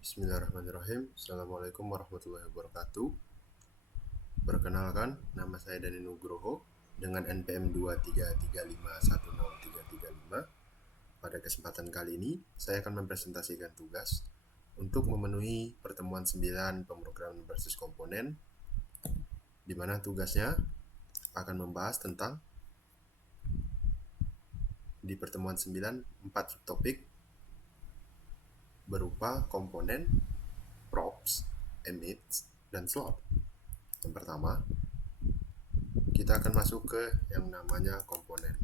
Bismillahirrahmanirrahim. Assalamualaikum warahmatullahi wabarakatuh. Perkenalkan, nama saya Dani Nugroho dengan NPM 233510335. Pada kesempatan kali ini, saya akan mempresentasikan tugas untuk memenuhi pertemuan 9 pemrograman berbasis komponen, di mana tugasnya akan membahas tentang di pertemuan 9 4 topik berupa komponen, props, emits, dan slot. Yang pertama, kita akan masuk ke yang namanya komponen.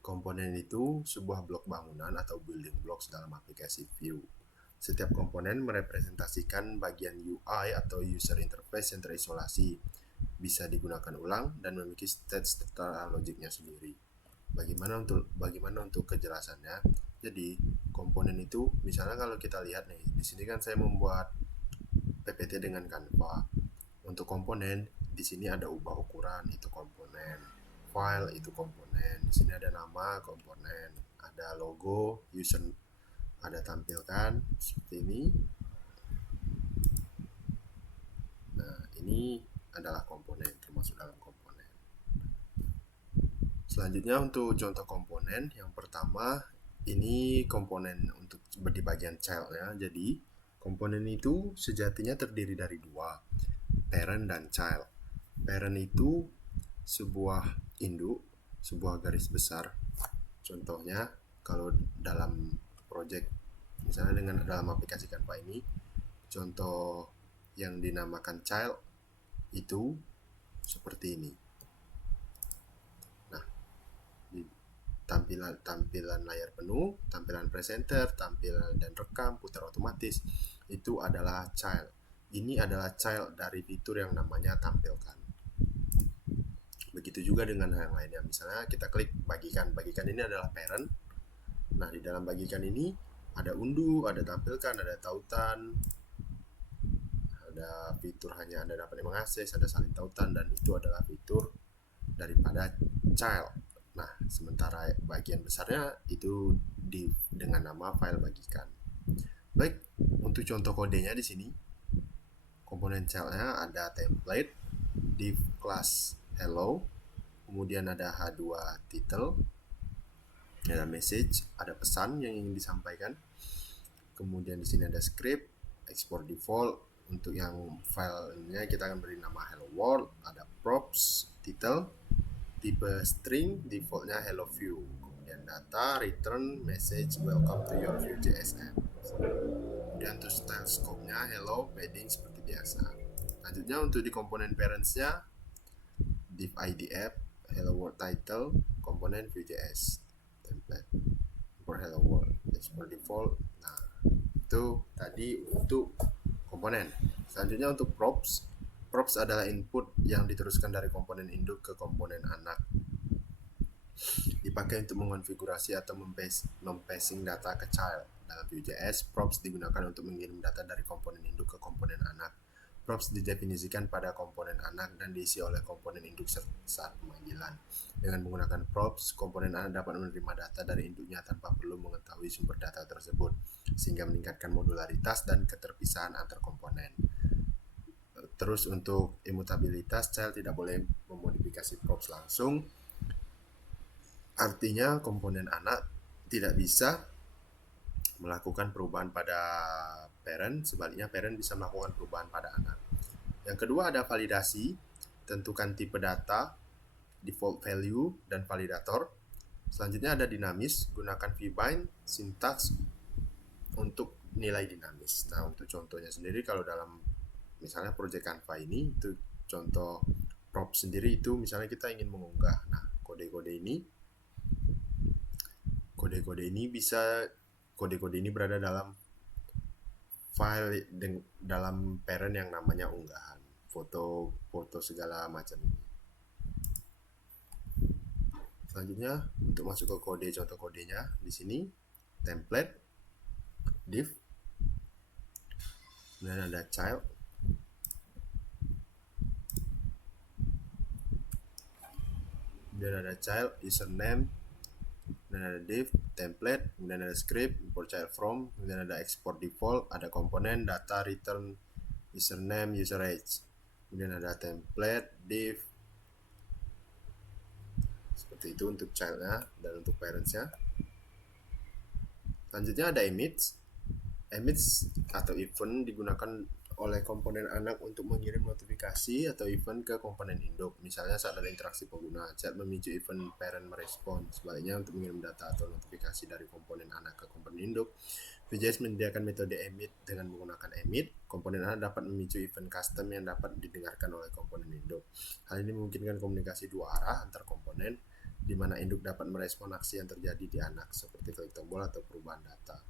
Komponen itu sebuah blok bangunan atau building blocks dalam aplikasi Vue. Setiap komponen merepresentasikan bagian UI atau user interface yang terisolasi, bisa digunakan ulang dan memiliki state logiknya sendiri. Bagaimana untuk kejelasannya? Jadi, komponen itu misalnya kalau kita lihat nih, di sini kan saya membuat PPT dengan Canva. Untuk komponen, di sini ada ubah ukuran, itu komponen. File itu komponen. Di sini ada nama komponen, ada logo user, ada tampilkan seperti ini. Nah, ini adalah komponen, termasuk dalam komponen. Selanjutnya untuk contoh komponen, yang pertama ini komponen untuk di bagian child-nya. Jadi komponen itu sejatinya terdiri dari dua, parent dan child. Parent itu sebuah induk, sebuah garis besar. Contohnya kalau dalam project, misalnya dalam aplikasi Canva ini, contoh yang dinamakan child itu seperti ini. Nah, tampilan layar penuh, tampilan presenter, tampilan dan rekam, putar otomatis, itu adalah child. Ini adalah child dari fitur yang namanya tampilkan. Begitu juga dengan yang lainnya. Misalnya kita klik bagikan. Bagikan ini adalah parent. Nah, di dalam bagikan ini ada unduh, ada tampilkan, ada tautan, ada fitur hanya Anda dapat mengakses, ada salin tautan, dan itu adalah fitur daripada child. Nah, sementara bagian besarnya itu dengan nama file bagikan. Baik, untuk contoh kodenya di sini, komponen child-nya ada template, div class hello, kemudian ada H2 title, ada message, ada pesan yang ingin disampaikan. Kemudian di sini ada script, export default. Untuk yang filenya kita akan beri nama hello world, ada props, title, tipe string, defaultnya hello view. Kemudian data, return, message, welcome to your Vue.js app. Kemudian untuk style scope-nya hello, padding seperti biasa. Selanjutnya untuk di komponen parents-nya, div id app, hello world title, komponen Vue.js template, for hello world, export default. Nah, itu tadi untuk komponen. Selanjutnya untuk props. Props adalah input yang diteruskan dari komponen induk ke komponen anak. Dipakai untuk mengonfigurasi atau mem-passing data ke child. Dalam Vue.js, props digunakan untuk mengirim data dari komponen induk ke komponen anak. Props didefinisikan pada komponen anak dan diisi oleh komponen induk saat pemanggilan. Dengan menggunakan props, komponen anak dapat menerima data dari induknya tanpa perlu mengetahui sumber data tersebut, sehingga meningkatkan modularitas dan keterpisahan antar komponen. Terus untuk immutabilitas, child tidak boleh memodifikasi props langsung. Artinya komponen anak tidak bisa melakukan perubahan pada parent, sebaliknya parent bisa melakukan perubahan pada anak. Yang kedua ada validasi, tentukan tipe data, default value, dan validator. Selanjutnya ada dinamis, gunakan vbind, syntax untuk nilai dinamis. Nah, untuk contohnya sendiri kalau dalam misalnya project Canva ini, itu contoh prop sendiri itu misalnya kita ingin mengunggah. Nah, kode-kode ini berada dalam file dalam parent yang namanya unggahan, foto segala macam ini. Selanjutnya untuk masuk ke kode, contoh kodenya di sini template, div, dan ada child, dan ada child username, kemudian ada div, template, kemudian ada script, import child from, kemudian ada export default, ada komponen, data, return, username, user age, kemudian ada template, div, seperti itu untuk childnya dan untuk parentsnya. Selanjutnya ada image. Image atau event digunakan oleh komponen anak untuk mengirim notifikasi atau event ke komponen induk. Misalnya saat ada interaksi pengguna, chat memicu event parent merespon. Sebaliknya untuk mengirim data atau notifikasi dari komponen anak ke komponen induk, Vue.js menyediakan metode emit. Dengan menggunakan emit, komponen anak dapat memicu event custom yang dapat didengarkan oleh komponen induk. Hal ini memungkinkan komunikasi dua arah antar komponen, di mana induk dapat merespon aksi yang terjadi di anak, seperti klik tombol atau perubahan data.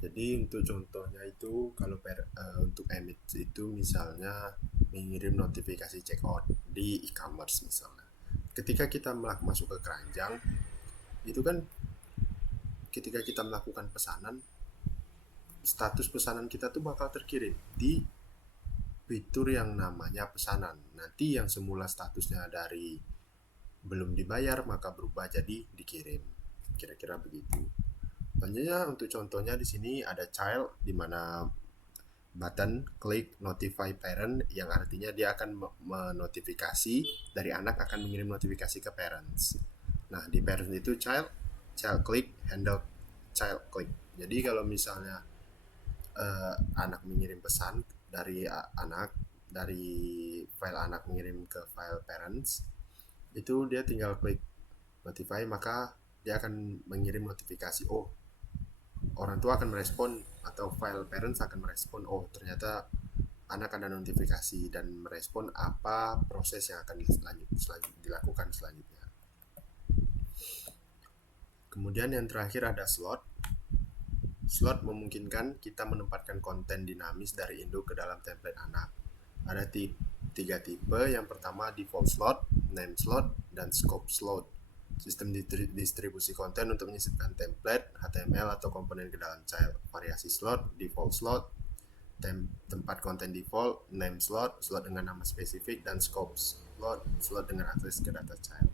Jadi untuk contohnya itu kalau untuk emit itu misalnya mengirim notifikasi checkout di e-commerce misalnya. Ketika kita masuk ke keranjang, itu kan ketika kita melakukan pesanan, status pesanan kita tuh bakal terkirim di fitur yang namanya pesanan. Nanti yang semula statusnya dari belum dibayar maka berubah jadi dikirim. Kira-kira begitu. Selanjutnya untuk contohnya di sini ada child, di mana button klik notify parent yang artinya dia akan menotifikasi dari anak akan mengirim notifikasi ke parents. Nah di parents itu child click handle child click. Jadi kalau misalnya anak mengirim pesan dari anak dari file anak mengirim ke file parents, itu dia tinggal klik notify maka dia akan mengirim notifikasi, oh orang tua akan merespon atau file parents akan merespon, oh ternyata anak ada notifikasi, dan merespon apa proses yang akan dilakukan selanjutnya. Kemudian yang terakhir ada slot. Slot memungkinkan kita menempatkan konten dinamis dari induk ke dalam template anak. Ada tiga tipe. Yang pertama default slot, name slot, dan scope slot. Sistem distribusi konten untuk menyisipkan template, HTML, atau komponen ke dalam child. Variasi slot, default slot, tempat konten default, name slot, slot dengan nama spesifik, dan scope slot, slot dengan akses ke data child.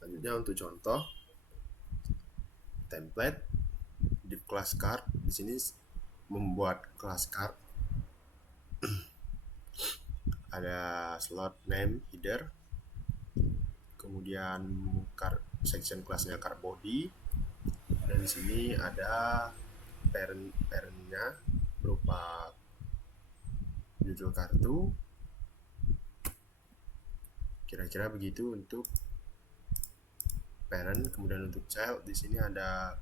Selanjutnya untuk contoh template di class card. Di sini membuat class card ada slot name header, kemudian section kelasnya card body, dan di sini ada parentnya berupa judul kartu. Kira-kira begitu untuk parent. Kemudian untuk child di sini ada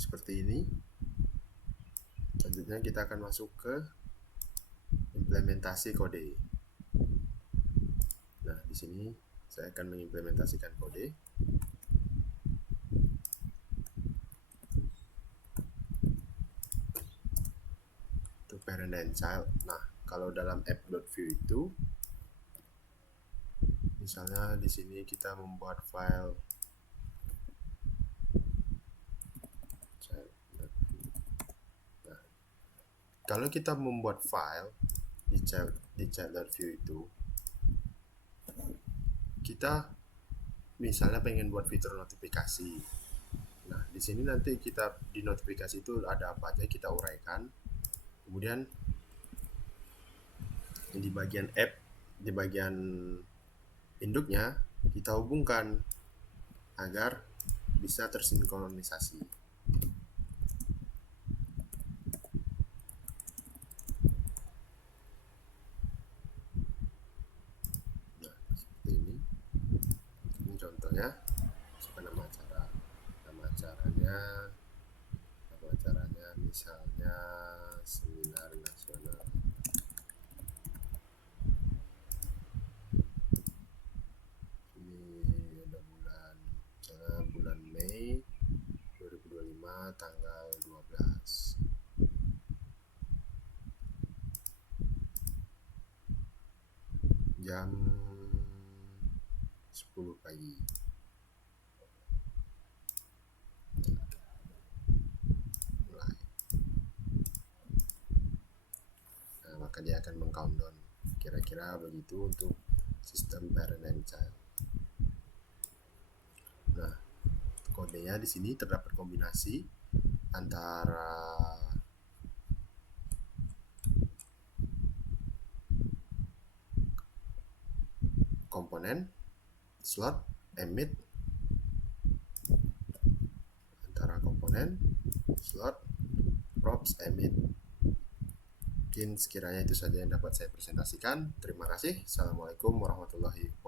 seperti ini. Selanjutnya kita akan masuk ke implementasi kode. Nah, di sini saya akan mengimplementasikan kode. Untuk parent dan child. Nah, kalau dalam app.vue itu misalnya di sini kita membuat file child.vue. Nah, kalau kita membuat file di child.vue itu, kita misalnya pengen buat fitur notifikasi. Nah, di sini nanti kita di notifikasi itu ada apa aja kita uraikan. Kemudian di bagian app, di bagian induknya kita hubungkan agar bisa tersinkronisasi. Nah, seperti ini. Ini contohnya. Masukkan nama acaranya misalnya seminar nasional. Ini ada bulan Mei 2025 tanggal 12. Jam 10 pagi. Mulai. Nah, maka dia akan meng-countdown. kira-kira begitu untuk sistem parent and child. Nah, kodenya di sini terdapat kombinasi antara komponen, slot, emit, antara komponen, slot, props, emit. Mungkin sekiranya itu saja yang dapat saya presentasikan. Terima kasih. Assalamualaikum warahmatullahi wabarakatuh.